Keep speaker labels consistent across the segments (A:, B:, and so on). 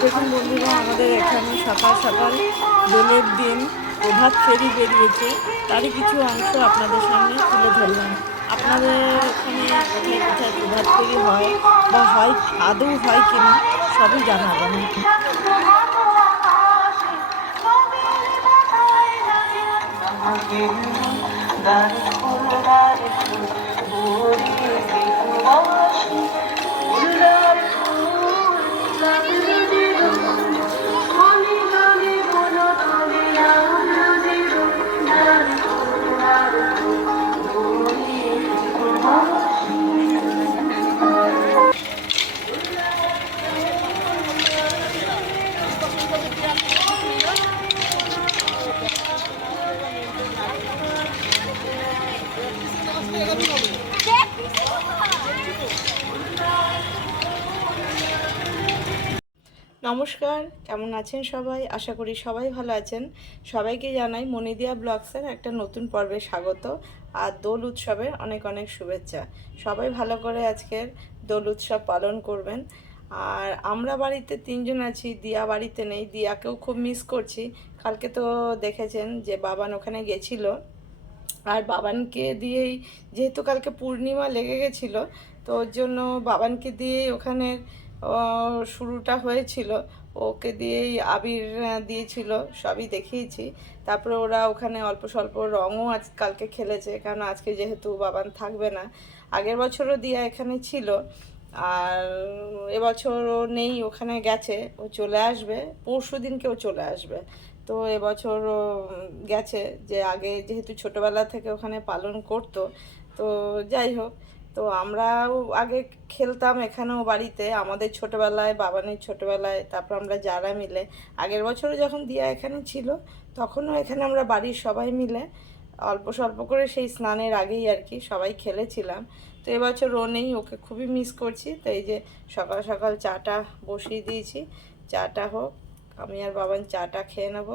A: দেখুন বন্ধুরা, আমাদের এখানে সকাল সকাল দোলের দিন প্রভাত ফেরি বেরিয়েছে। তারই কিছু অংশ আপনাদের সামনে তুলে ধরলাম। আপনাদের এখানে কোথায় কোথায় প্রভাত ফেরি হয় বা হয়, আদৌ হয় কিনা সবই জানাবেন নমস্কার কেমন আছেন সবাই? আশা করি সবাই ভালো আছেন। সবাইকে জানাই মনিদিয়া ব্লগসের একটা নতুন পর্বে স্বাগত আর দোল উৎসবের অনেক অনেক শুভেচ্ছা। সবাই ভালো করে আজকের দোল উৎসব পালন করবেন। আর আমরা বাড়িতে তিনজন আছি, দিয়া বাড়িতে নেই, দিয়াকেও খুব মিস করছি। কালকে তো দেখেছেন যে বাবান ওখানে গেছিল। আর বাবানকে দিয়েই যেহেতু কালকে পূর্ণিমা লেগে গেছিল, তো ওর জন্য বাবানকে দিয়েই ওখানে শুরুটা হয়েছিল। ওকে দিয়েই আবির দিয়েছিল, সবই দেখিয়েছি। তারপরে ওরা ওখানে অল্প স্বল্প রঙও আজ, কালকে খেলেছে, কারণ আজকে যেহেতু বাবান থাকবে না। আগের বছরও দিয়া এখানে ছিল, আর এবছর ও নেই, ওখানে গেছে, ও চলে আসবে, পরশু দিনকে ও চলে আসবে। তো এবছর গেছে, যে আগে যেহেতু ছোটবেলা থেকে ওখানে পালন করতো, তো যাই হোক তো আমরাও আগে খেলতাম এখানেও বাড়িতে। আমাদের ছোটবেলায়, বাবানের ছোটবেলায়, তারপর আমরা যারা মিলে। আগের বছরও যখন দিয়া এখানে ছিল, তখনও এখানে আমরা বাড়ির সবাই মিলে অল্প স্বল্প করে সেই স্নানের আগেই আর কি সবাই খেলেছিলাম। তো এবছর ও নেই, ওকে খুবই মিস করছি। তো এই যে সকাল সকাল চাটা বসিয়ে দিয়েছি। চাটা হোক, আমি আর বাবান চাটা খেয়ে নেব।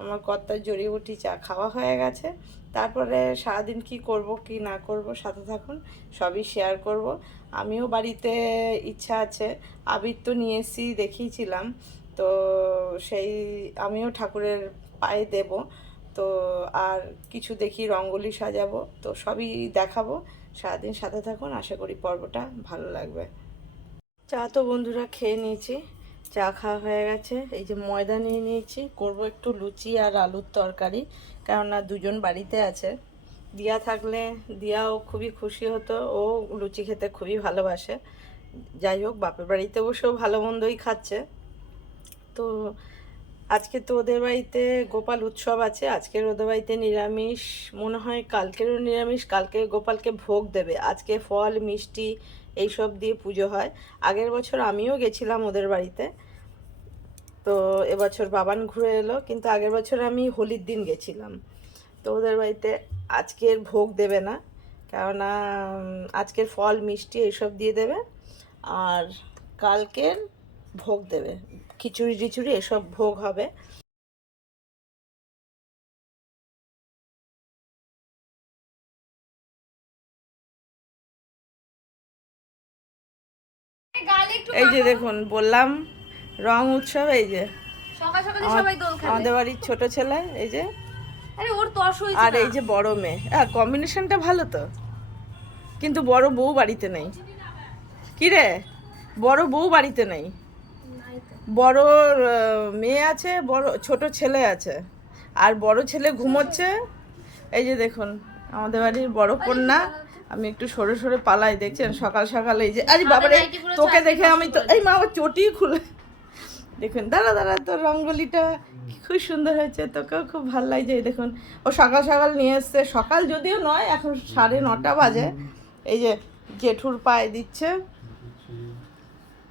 A: আমার কর্তার জড়িবুটি চা খাওয়া হয়ে গেছে। তারপরে সারাদিন কি করব, কি না করব, সাথে থাকুন, সবই শেয়ার করব। আমিও বাড়িতে ইচ্ছা আছে, আবির তো নিয়ে এসেছি দেখিয়েছিলাম, তো সেই আমিও ঠাকুরের পায়ে দেব। তো আর কিছু দেখি, রঙ্গোলি সাজাবো, তো সবই দেখাবো। সারাদিন সাথে থাকুন, আশা করি পর্বটা ভালো লাগবে। চা তো বন্ধুরা খেয়ে নিয়েছি। চা খাওয়া হয়ে গেছে। এই যে ময়দা নিয়ে নিয়েছি। করব একটু লুচি আর আলুর তরকারি, কেননা দুজন বাড়িতে আছে। দিয়া থাকলে দিয়াও খুবই খুশি হতো। ও লুচি খেতে খুবই ভালোবাসে। যাই হোক, বাপের বাড়িতে বসেও ভালো মন্দই খাচ্ছে। তো আজকে তো ওদের বাড়িতে গোপাল উৎসব আছে, আজকের ওদের বাড়িতে নিরামিষ, মনে হয় কালকেরও নিরামিষ, কালকে গোপালকে ভোগ দেবে। আজকে ফল, মিষ্টি এইসব দিয়ে পুজো হয়। আগের বছর আমিও গেছিলাম ওদের বাড়িতে। তো এবছর বাবান ঘুরে এলো, কিন্তু আগের বছর আমি হোলির দিন গেছিলাম। তো ওদের বাড়িতে আজকের ভোগ দেবে না, কেননা আজকের ফল, মিষ্টি এইসব দিয়ে দেবে। আর কালকের ভোগ দেবে। খিচুড়ি টিচুড়ি এসব ভোগ হবে। এই যে দেখুন বললাম রং উৎসব এই যে। আমাদের বাড়ির ছোট ছেলে এই যে।
B: আর
A: এই যে বড় মেয়ে। হ্যাঁ কম্বিনেশনটা ভালো তো। কিন্তু বড় বউ বাড়িতে নেই। কি রে? বড় বউ বাড়িতে নেই। বড় মেয়ে আছে বড় ছোট ছেলে আছে। আর বড় ছেলে ঘুমোচ্ছে। এই যে দেখুন আমাদের বাড়ির বড় কন্যা। আমি একটু সরে সরে পালাই দেখছেন? সকাল সকাল এই যে আরে বাবারে তোকে দেখে আমি তো এই মা আমার চটি খুলে। দেখুন দাঁড়া দাঁড়া তোর রঙ্গোলিটা খুব সুন্দর হয়েছে তোকেও খুব ভালো লাগছে। এই দেখুন ও সকাল সকাল নিয়ে এসছে। সকাল যদিও নয় এখন সাড়ে নটা বাজে। এই যে জেঠুর পায়ে দিচ্ছে।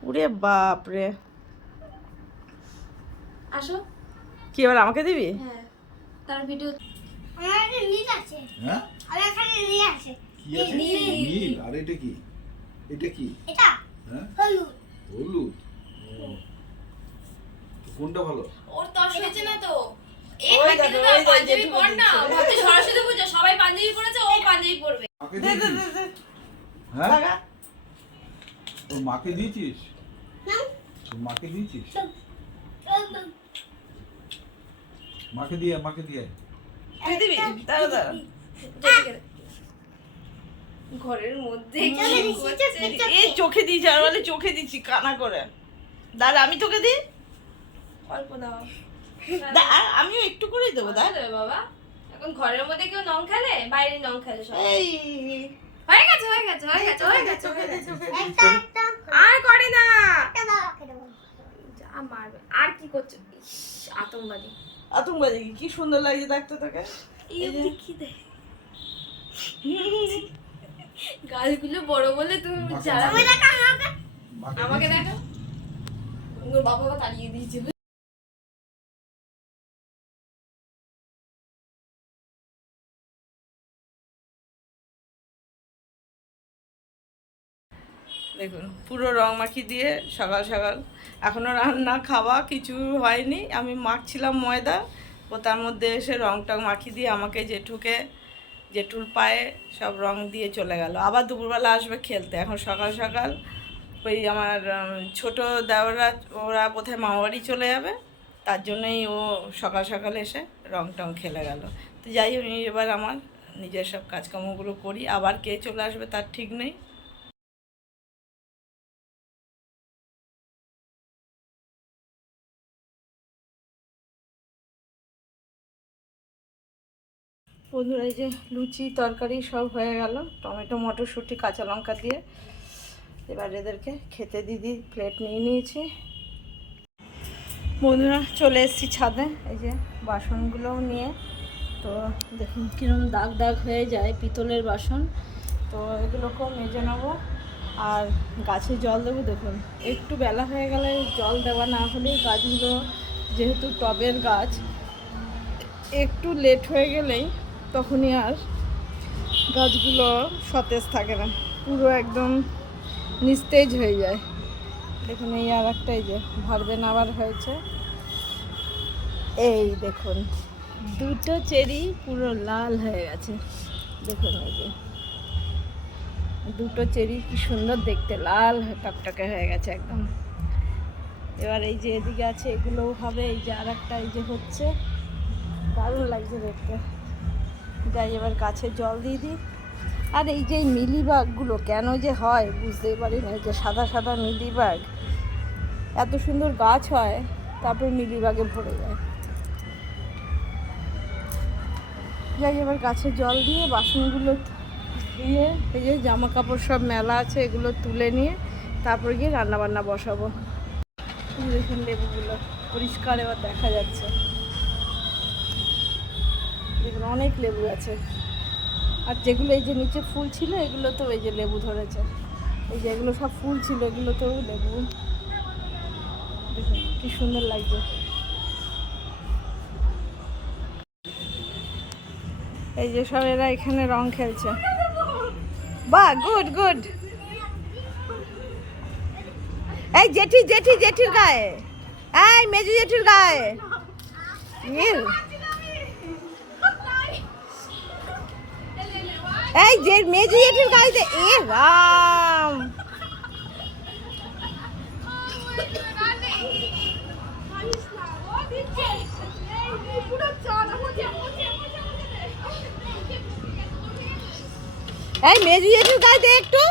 A: উরে বাপ রে
B: আসো।
A: কি এবার আমাকে দিবি?
B: হ্যাঁ তার ভিডিও
C: আমার একটা নীল আছে।
D: হ্যাঁ?
C: আমার এখানে নীল আছে।
D: কি আছে? নীল। আর এটা কি? এটা কি?
C: এটা
D: হ্যাঁ?
C: হলুদ।
D: হলুদ? কোনটা ভালো?
B: ওর তস হয়েছে না তো? এই
A: ওই
B: তো পাঞ্জাবি পর না। সরস্বতী পুজো সবাই পাঞ্জাবি পরেছে ও পাঞ্জাবি পরবে।
D: মাকে
A: দে দে
D: দিয়েছিস?
A: দে দে
D: হ্যাঁ? ও মাকে দিয়েছিস? মাকে দিয়েছিস? মাকে দিয়ে মাকে দিয়ে।
A: দিবি? দাঁড়া দাঁড়া।
B: ঘরের মধ্যে।
A: এই চোখে দিয়েছি আর বলে চোখে দিচ্ছি কানা করে। দাঁড়া আমি তোকে দিই?
B: অল্প দাও।
A: দা- আমিও একটু করেই দেবো দা।
B: বাবা। এখন ঘরের মধ্যে কেউ নং খেলে? বাইরে নং খেলে সব
A: এই।
B: হয়ে গেছে হয়ে গেছে হয়ে গেছে হয়ে গেছে আর করে না। মারবে। আর কি করছ? ইস, আতঙ্কবাদী।
A: আতঙ্কবাজি কি? সুন্দর লাগছে দেখতে তোকে?
B: এই কি দেয় বড় বলে তুমি যারা
D: মাকে- মাকে
B: আমাকে? দেখো। বাবা তাড়িয়ে দিয়েছে
A: দেখুন, পুরো রং মাখি দিয়ে সকাল সকাল। এখনও রান্না, খাওয়া কিছু হয়নি। আমি মাখছিলাম ময়দা। ও তার মধ্যে এসে রং টং মাখি দিয়ে আমাকে জেঠুকে, জেঠুর পায়ে সব রং দিয়ে চলে গেল। আবার দুপুরবেলা আসবে খেলতে। এখন সকাল সকাল ওই আমার ছোট দেওরা, ওরা বোধহয় মামাবাড়ি চলে যাবে। তার জন্যই ও সকাল সকাল এসে রং টং খেলে গেল। তো যাই আমি এবার আমার নিজের সব কাজকর্মগুলো করি। আবার কে চলে আসবে তার ঠিক নেই। বন্ধুরা, এই যে লুচি, তরকারি সব হয়ে গেল। টমেটো, মটরশুঁটি, কাঁচা লঙ্কা দিয়ে। এবার এদেরকে খেতে দিদি প্লেট নিয়ে নিয়েছি। বন্ধুরা, চলে এসেছি ছাদে। এই যে বাসনগুলোও নিয়ে। তো দেখুন কীরকম দাগ দাগ হয়ে যায় পিতলের বাসন। তো এগুলোকেও মেজে নেব। আর গাছে জল দেবো, দেখুন। একটু বেলা হয়ে গেলে জল দেওয়া না হলে গাছগুলো যেহেতু টবের গাছ, একটু লেট হয়ে গেলেই তখনই আর গাছগুলো সতেজ থাকে না। পুরো একদম নিস্তেজ হয়ে যায়। দেখুন এই আর একটাই যে ভারবেন আবার হয়েছে। এই দেখুন, দুটো চেরি পুরো লাল হয়ে গেছে। দেখুন এই যে, দুটো চেরি কি সুন্দর দেখতে, লাল টকটকে হয়ে গেছে একদম। এবার এই যে এদিকে আছে, এগুলোও হবে, এই যে আর একটা এই যে হচ্ছে। দারুণ লাগছে দেখতে। যাই, এবার গাছে জল দিয়ে দিই। আর এই যে মিলিবাগগুলো কেন যে হয় বুঝতেই পারি না যে সাদা সাদা মিলিবাগ। এত সুন্দর গাছ হয়, তারপর মিলিবাগে ভরে যায়। যাই, এবার গাছে জল দিয়ে বাসনগুলো দিয়ে এই যে জামা কাপড় সব মেলা আছে, এগুলো তুলে নিয়ে তারপর গিয়ে রান্না বান্না বসাবো দেখুন লেবুগুলো পরিষ্কার এবার দেখা যাচ্ছে। দেখুন অনেক লেবু আছে। আর যেগুলো এই যে নিচে ফুল ছিল, এগুলো তো এই যে লেবু ধরেছে। এই যে এগুলো সব ফুল ছিল এগুলো তো লেবু। দেখুন, কি সুন্দর লাগছে। এই যে সব এরা এখানে রং খেলছে। বাহ গুড গুড। এই জেঠি জেঠি, জেঠির গায়ে। এই, মেজু জেঠির গায়ে। এই যে মেজু জেঠির গায়ে এ রাম। এই মেজু জেঠির গায়ে একটু।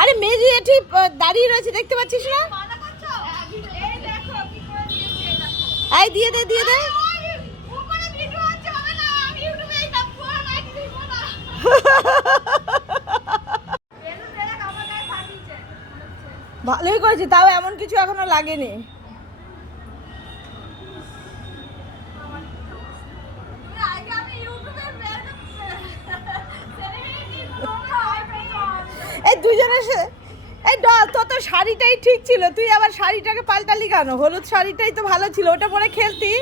A: আরে মেজু জেঠি দাঁড়িয়ে রয়েছে দেখতে পাচ্ছিস না? এই দিয়ে দে দিয়ে দে। ভালোই করেছে, তাও এমন কিছু এখনও লাগেনি। এই দুজনের এই তোর তো শাড়িটাই ঠিক ছিল, তুই আবার শাড়িটাকে পাল্টালি কেন? হলুদ শাড়িটাই তো ভালো ছিল, ওটা পরে খেলতি?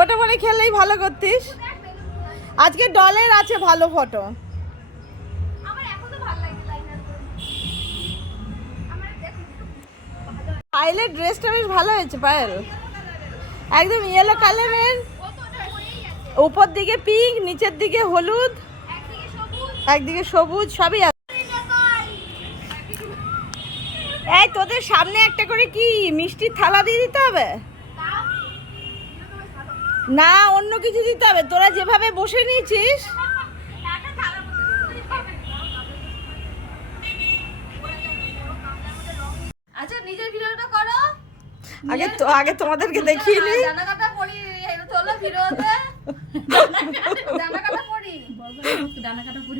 A: ওটা পরে খেললেই ভালো করতিস? আজকে ডলের আছে ভালো ফটো। পায়েলের ড্রেসটা বেশ ভালো হয়েছে পায়েল। একদম ইয়েলো কালারের উপর দিকে পিঙ্ক নিচের দিকে হলুদ। একদিকে সবুজ সবই আছে। এই তোদের সামনে একটা করে কি মিষ্টির থালা দিয়ে দিতে হবে? না অন্য কিছু দিতে হবে। তোরা যেভাবে বসে নিয়েছিস।
B: আচ্ছা নিজের ভিডিওটা করো।
A: আগে তো আগে তোমাদেরকে দেখিয়ে নি
B: তোলো ভিডিওতে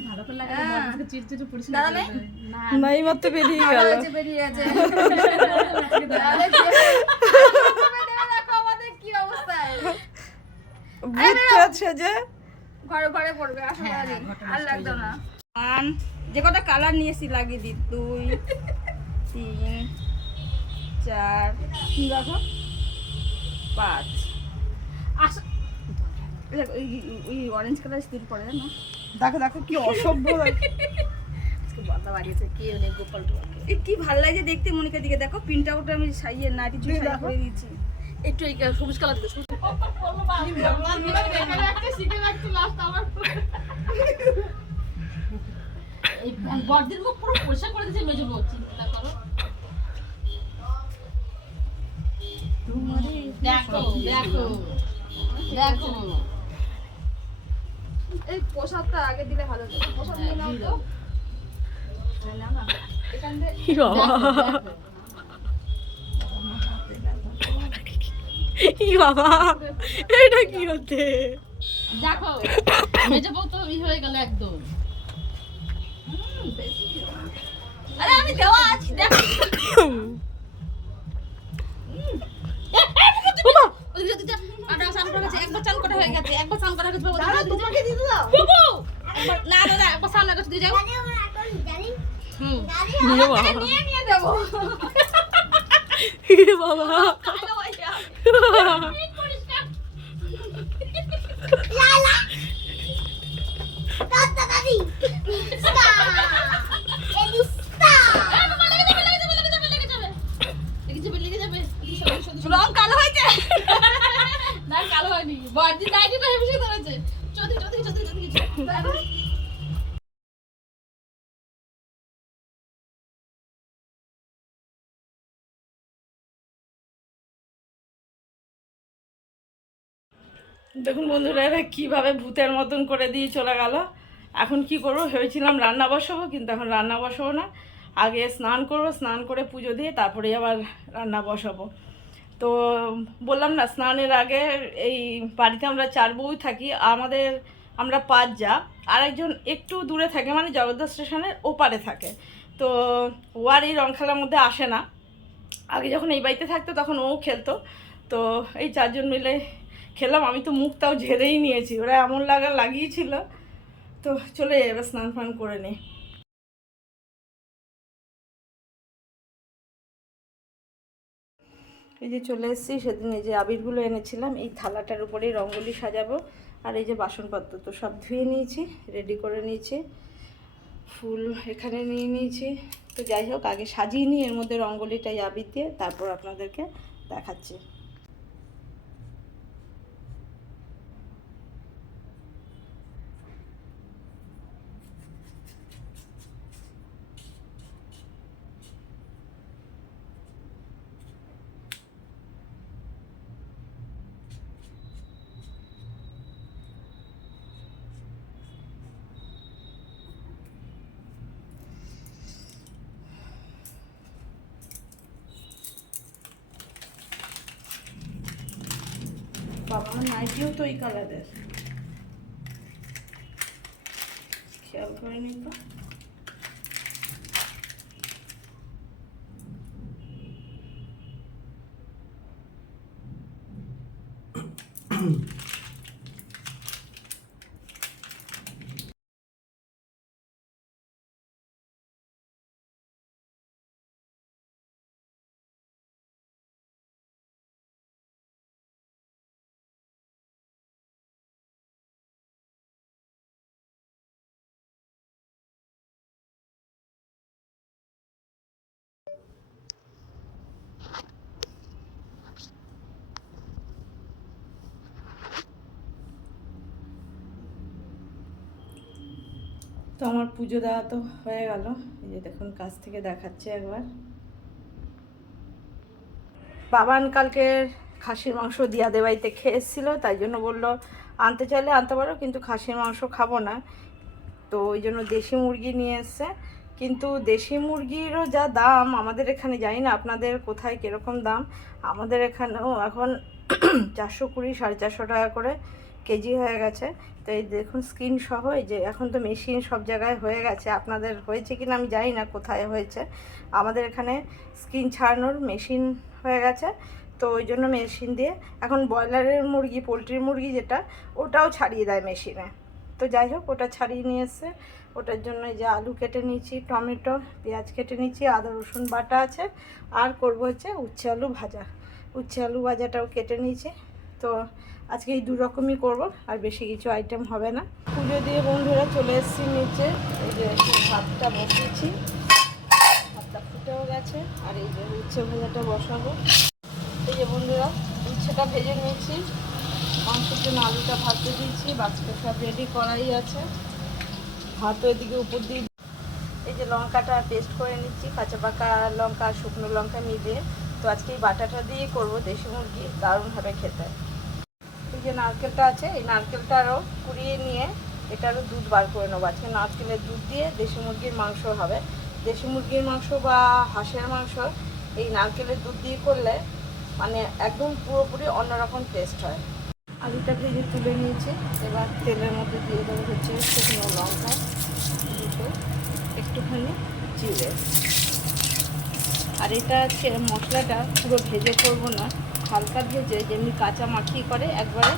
E: ভালো করে লাগে
B: হ্যাঁ।
E: বড় চিড়চিড়ে পড়িস
B: দাদা নাই
A: মাত্র বেরিয়ে গেল।
B: বেরিয়ে গেছে তাহলে যে- দেখো দেখো আমাদের কি অবস্থা
A: যে
B: ঘরে ঘরে পড়বে আশা করি। আর লাগতো না। ওয়ান যে কটা কালার নিয়েছি লাগিয়ে দি দুই তিন চার দেখো পাঁচ। দেখো, ওই অরেঞ্জ কালার স্টিল পড়ে না
A: দেখো দেখো কি অসভ্য লাগে।
E: কে নেই গোপাল
B: কি ভালো লাগছে দেখতে মনিকা দিকে। দেখো প্রিন্ট আউট আমি সাইয়ে নাইটি সাইয়ে করে দিয়েছি।
E: একটু সবুজ কালার দিতে সবুজ এই মুখ পুরো পরিষ্কার করে দিয়েছে মেজো বউ চিন্তা করো। দেখো দেখো দেখো।
B: এই প্রসাদটা আগে দিলে ভালো হতো। প্রসাদ নিয়ে নাও তো। এখান থেকে
A: কি বাবা এটা কি হতে
E: দেখো মেজো বউ তো ই হয়ে গেল একদম।
B: আরে আমি দেওয়া আছি দেখো।
E: একবার চান করা হয়ে গেছে একবার চান করা গেছে
B: তোমাকে দিতে দাও
E: না দাদা একবার চান যাও। হুম।
B: নিয়ে নিয়ে দেবো।
A: বাবা।
B: রং কালো হয়েছে?
E: না, কালো হয়নি। বড়দি নাইটিটা হেভি সুন্দর হয়েছে চৌধুরী চৌধুরী চৌধুরী চৌধুরী।
A: দেখুন বন্ধুরা, এরা কীভাবে ভূতের মতন করে দিয়ে চলে গেল। এখন কি করব? ভেবেছিলাম রান্না বসাবো, কিন্তু এখন রান্না বসাবো না। আগে স্নান করব, স্নান করে পুজো দিয়ে তারপরে আবার রান্না বসাবো। তো বললাম না, স্নানের আগে এই বাড়িতে আমরা চার বউই থাকি, আমাদের আমরা পাঁচ যা। আরেকজন একটু দূরে থাকে মানে জগদ্দা স্টেশনের ওপারে থাকে। তো ও আর এই রং খেলার মধ্যে আসে না। আগে যখন এই বাড়িতে থাকতো, তখন ও খেলতো। তো এই চারজন মিলে খেলাম, আমি তো মুখটাও ঝেড়েই নিয়েছি। ওরা এমন লাগা লাগিয়েছিল। তো চলে এবার স্নান ফান করে নিই এই যে চলে এসেছি, সেদিন এই যে আবিরগুলো এনেছিলাম, এই থালাটার উপরেই রঙ্গোলি সাজাবো। আর এই যে বাসনপত্র তো সব ধুয়ে নিয়েছি রেডি করে নিয়েছি। ফুল এখানে নিয়ে নিয়েছি। তো যাই হোক, আগে সাজিয়ে নিই, এর মধ্যে রঙ্গোলিটাই আবির দিয়ে, তারপর আপনাদেরকে দেখাচ্ছি বাবা আমার নাইটিও তো এই কালারের। খেয়াল করে নিব। তো আমার পুজো দেওয়া তো হয়ে গেল। এই যে দেখুন, কাছ থেকে দেখাচ্ছে একবার। বাবান কালকে খাসির মাংস দিয়া দেবাইতে খেয়ে তাই জন্য বলল, আনতে চাইলে আনতে পারো, কিন্তু খাসির মাংস খাব না। তো ওই জন্য দেশি মুরগি নিয়ে এসছে। কিন্তু দেশি মুরগিরও যা দাম, আমাদের এখানে জানি না আপনাদের কোথায় কীরকম দাম। আমাদের এখানেও এখন চারশো কুড়ি, সাড়ে চারশো টাকা করে কেজি হয়ে গেছে। তো এই দেখুন স্কিন সহ, এই যে এখন তো মেশিন সব জায়গায় হয়ে গেছে। আপনাদের হয়েছে কিনা আমি জানি না কোথায় হয়েছে। আমাদের এখানে স্কিন ছাড়ানোর মেশিন হয়ে গেছে। তো ওই জন্য মেশিন দিয়ে এখন ব্রয়লারের মুরগি, পোলট্রির মুরগি যেটা, ওটাও ছাড়িয়ে দেয় মেশিনে তো যাই হোক, ওটা ছাড়িয়ে নিয়ে এসছে। ওটার জন্য যে আলু কেটে নিয়েছি, টমেটো, পেঁয়াজ কেটে নিয়েছি, আদা, রসুন বাটা আছে। আর করব হচ্ছে উচ্ছে আলু ভাজা। উচ্ছে আলু ভাজাটাও কেটে নিয়েছি। তো আজকে এই দু রকমই করব, আর বেশি কিছু আইটেম হবে না। পুজো দিয়ে বন্ধুরা চলে এসেছি নিচে, এই যে ভাতটা বসিয়েছি। ভাতটা ফুটেও গেছে, আর এই যে উচ্ছে ভাজাটা বসাবো। এই যে বন্ধুরা, উচ্ছেটা ভেজে নিয়েছি। মাংসের জন্য আলুটা ভাজতে দিয়েছি বাচ্চাটা সব রেডি করাই আছে। ভাতও এদিকে উপর দিয়ে এই যে লঙ্কাটা পেস্ট করে নিচ্ছি, কাঁচা পাকা লঙ্কা শুকনো লঙ্কা মিলিয়ে। তো আজকে এই বাটাটা দিয়ে করব দেশি মুরগি, দারুণ হবে খেতে। যে নারকেলটা আছে, এই নারকেলটা আরও কুড়িয়ে নিয়ে এটারও দুধ বার করে নেব। আজকে নারকেলের দুধ দিয়ে দেশি মুরগির মাংস হবে। দেশি মুরগির মাংস বা হাঁসের মাংস, এই নারকেলের দুধ দিয়ে করলে মানে একদম পুরোপুরি অন্যরকম টেস্ট হয়। আলুটা ভেজে তুলে নিয়েছি। এবার তেলের মধ্যে দিয়ে দেবো হচ্ছে শুকনো লঙ্কা, দুটো, একটুখানি জিরে। আর এটা হচ্ছে মশলাটা পুরো ভেজে করব না। হালকা ভেজে যেমনি কাঁচা মাখি করে একবারে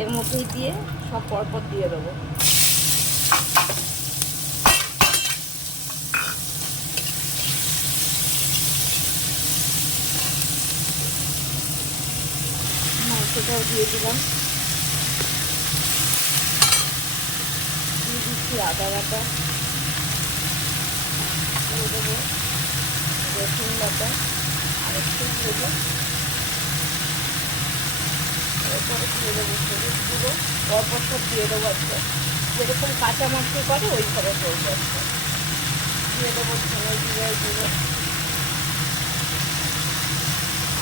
A: এর মধ্যেই দিয়ে সব পরপর দিয়ে দেবো। মাংসটাও দিয়ে দিলাম। দিচ্ছি আদা বাটা। দিয়ে দেবো রসুন বাটা। আর একটু দেবো। এরপরে দিয়ে দেবো সবুজ গুঁড়ো পরপর সব দিয়ে দেবো আজকে যেরকম কাঁচা মাংস করে ওইভাবে করব আজকে দিয়ে দেবো ধনে জিরে গুঁড়ো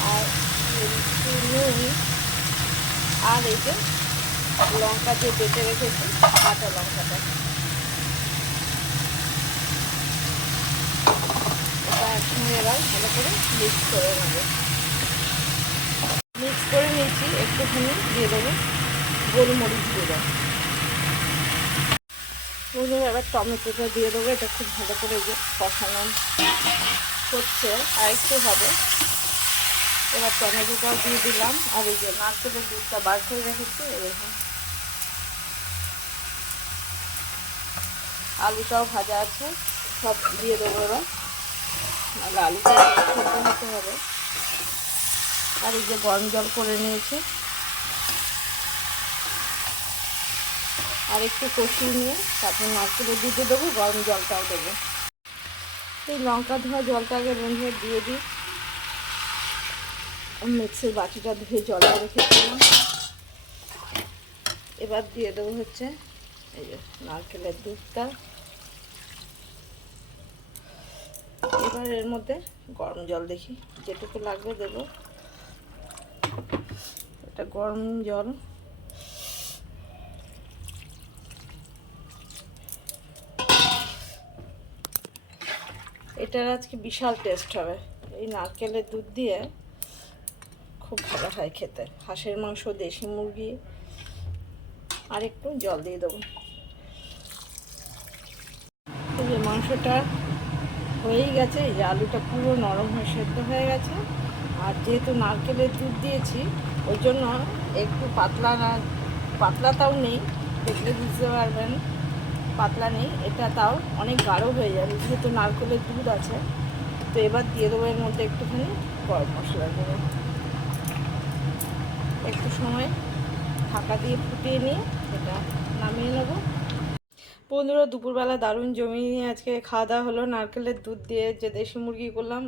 A: আর দিচ্ছি নুন আর এই যে লঙ্কা যে বেটে রেখেছি কাঁচা লঙ্কাটা এটা একসঙ্গে এবার ভালো করে মিক্স করে নেব নিয়েছি, একটুখানি দিয়ে দেবো। গোলমরিচ গুঁড়ো বন্ধুরা এবার টমেটোটা দিয়ে দেবো, এটা খুব ভালো করে যে কষানো হচ্ছে, আর একটু হবে। এবার টমেটোটাও দিয়ে দিলাম, আর এই যে নারকেলের দুধটা বার করে রেখেছি এরকম আলুটাও ভাজা আছে, সব দিয়ে দেবো এবার। আলুটা হতে হবে। আর এই যে গরম জল করে নিয়েছি। আর একটু কষিয়ে নিয়ে তারপর নারকেলের দুধে দেবো, গরম জলটাও দেবো। এই লঙ্কা ধোয়া জলটা আগে বন্ধুরা দিয়ে দিই। মিক্সির বাটিটা ধুয়ে জলে রেখেছিলাম এবার দিয়ে দেবো হচ্ছে এই যে নারকেলের দুধটা। এবার এর মধ্যে গরম জল দেখি, যেটুকু লাগবে দেবো। এটা গরম জল। এটার আজকে বিশাল টেস্ট হবে। এই নারকেলের দুধ দিয়ে খুব ভালো হয় খেতে। হাঁসের মাংস, দেশি মুরগি আর একটু জল দিয়ে দেবো। এই যে মাংসটা হয়েই গেছে, এই যে আলুটা পুরো নরম হয়ে সেদ্ধ হয়ে গেছে। আর যেহেতু নারকেলের দুধ দিয়েছি ওই জন্য একটু পাতলা না, পাতলা তাও নেই, দেখলে বুঝতে পারবেন। পাতলা নেই, এটা তাও অনেক গাঢ় হয়ে যাবে, যেহেতু নারকেলের দুধ আছে। তো এবার দিয়ে দেবো এর মধ্যে একটুখানি গরম মশলা দেবো। একটু সময় ঢাকা দিয়ে ফুটিয়ে নিয়ে এটা নামিয়ে নেব। বন্ধুরা, দুপুরবেলা দারুণ জমি নিয়ে আজকে খাওয়া দাওয়া হলো। নারকেলের দুধ দিয়ে যে দেশি মুরগি করলাম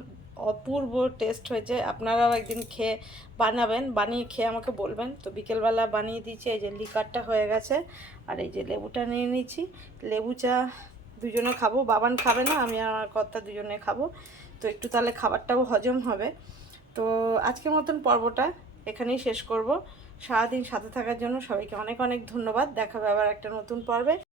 A: অপূর্ব টেস্ট হয়েছে আপনারাও একদিন খেয়ে বানাবেন, বানিয়ে খেয়ে আমাকে বলবেন। তো বিকেলবেলা বানিয়ে দিয়েছি, এই যে লিকারটা হয়ে গেছে। আর এই যে লেবুটা নিয়ে নিয়েছি। লেবু চা দুজনে খাব, বাবান খাবে না, আমি আমার কর্তা দুজনে খাব। তো একটু তাহলে খাবারটাও হজম হবে। তো আজকের মতন পর্বটা এখানেই শেষ করব। সারাদিন সাথে থাকার জন্য সবাইকে অনেক অনেক ধন্যবাদ। দেখাবে আবার একটা নতুন পর্বে।